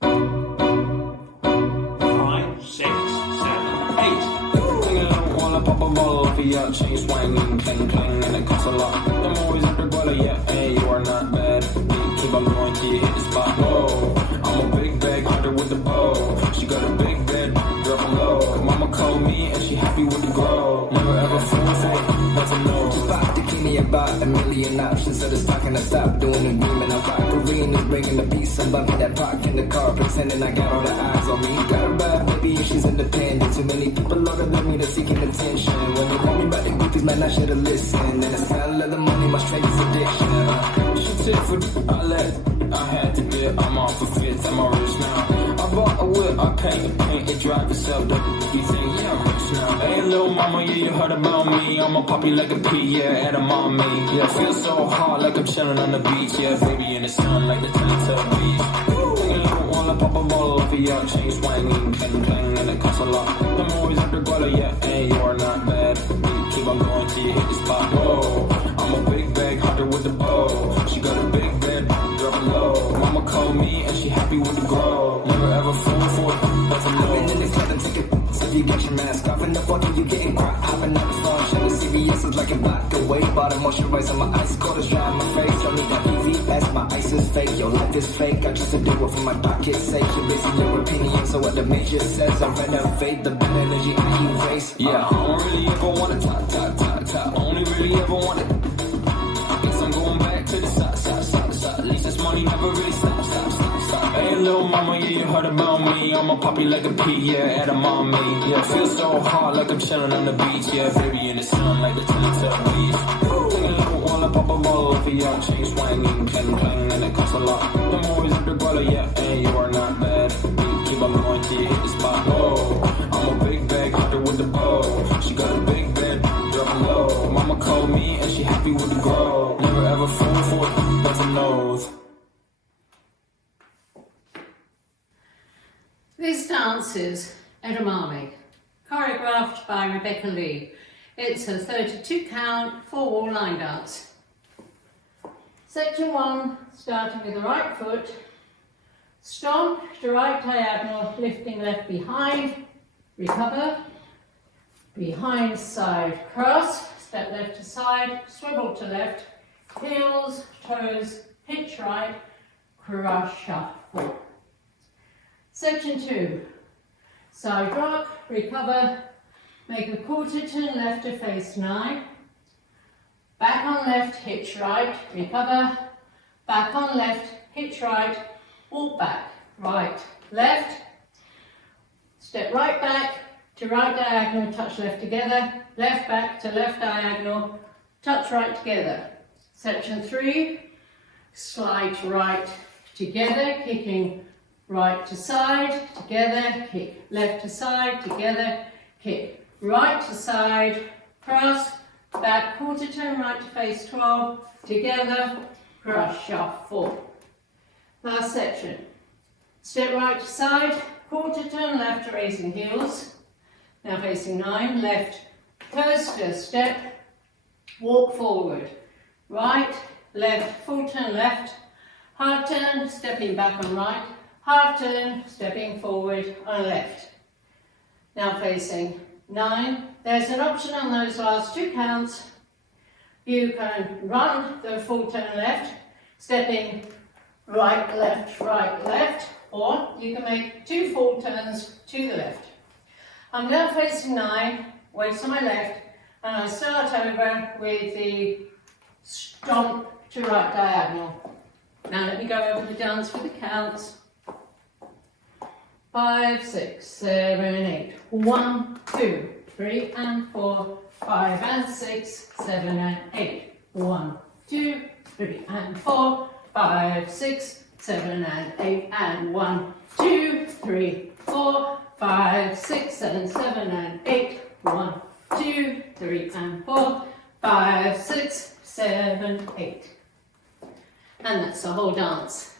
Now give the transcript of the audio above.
5, 6, 7, 8. Sing along while I pop a ball off of your chain swinging, clang clang, and it costs a lot. I'm always after Guala, yeah, hey, you are not bad. Keep on going till you hit the spot. Whoa, I'm a big bag hunter with the bow. She got a big bed, drop low. Mama called me and she happy with the grow. Never ever fool for it, that's a no. Just bought the Kenny about a million options. So just talking, I stop doing the dreaming. I'm rock arenas, bringing the peace. I'm bumping that park in the car, pretending I got all the eyes on me. Got a bad baby and she's independent. Too many people older than me that's seeking attention. When you call me about the groupies, man, I should've listened. And it's time to let the money, my strangest addiction. She tip for I had to dip, I'm off for fifth, I'm all rich now. I bought a whip, I paint it, drive itself, the thing, yeah, I'm rich now. Hey, little mama, yeah, you heard about me. I'm a puppy like a pea, yeah, Edamame. Yeah, feel so hot like I'm chilling on the beach. Yeah, baby in the sun like the Teletubbies. Sing a little while I pop a ball off of your chain swinging, clang clang, and it costs a lot. I'm always after Guala, yeah, hey, you are not bad. Keep on going till you hit the spot. Whoa, I'm a big bag hunter with the bow. She got a big bed, drop low. Mama called me and she happy with the grow. Never ever fool for it, that's a no. I've been in the club and take it. So you get your mask off in the bucket, you getting caught. I've been on the phone, showing CVS is like a block away. Bought a moisturizer, my ice cold is dry my face. Don't need that EVS, my ice is fake. Your life is fake, I just do it for my pocket's sake. You're busy your opinion, so what the major says, I renovate the bad energy I erase. Yeah, I don't really ever wanna top. Only really ever wanna. I guess I'm going back to the side. At least this money never really stop. Hey, little mama, yeah, you heard about me. I'm a puppy like a pea, yeah, Edamame. Yeah, feel so hot like I'm chilling on the beach. Yeah, baby in the sun like the Teletubbies. Sing a little while I pop a ball off of your chain swinging, clang clang, and it costs a lot. I'm always after Guala, yeah, hey, you are not bad. Keep on going till you hit the spot. Oh, I'm a big bag hunter with the bow. She got a big bed, drop low. Mama called me and she happy with the grow. Never ever fool for it, that's a nose. This dance is Edamame, choreographed by Rebecca Lee. It's a 32 count, 4-wall line dance. Section 1, starting with the right foot, stomp to right diagonal, lifting left behind, recover, behind side cross, step left to side, swivel to left, heels, toes, hitch right, crush shuffle. Section 2, side rock, recover, make a quarter turn left to face 9, back on left, hitch right, recover, back on left, hitch right, walk back, right, left, step right back to right diagonal, touch left together, left back to left diagonal, touch right together. Section 3, slide right together, kicking right to side, together, kick, left to side, together, kick, right to side, cross, back, quarter turn right to face 12, together, cross, shuffle. Last section. Step right to side, quarter turn left, raising heels. Now facing 9, left, coaster, step, walk forward. Right, left, full turn left, half turn, stepping back on right, half turn, stepping forward on left. Now facing 9. There's an option on those last 2 counts. You can run the full turn left, stepping right, left, or you can make 2 full turns to the left. I'm now facing 9, weights on my left, and I start over with the stomp to right diagonal. Now let me go over the dance for the counts. 5, 6, 7, 8. 1, 2, 3 and 4, 5 and 6, 7 and 8. 1, 2, 3 and 4, 5, 6, 7 and 8 and 1, 2, 3, 4, 5, 6 and 7 and 8. 1, 2, 3 and 4, 5, 6, 7, 8. And that's the whole dance.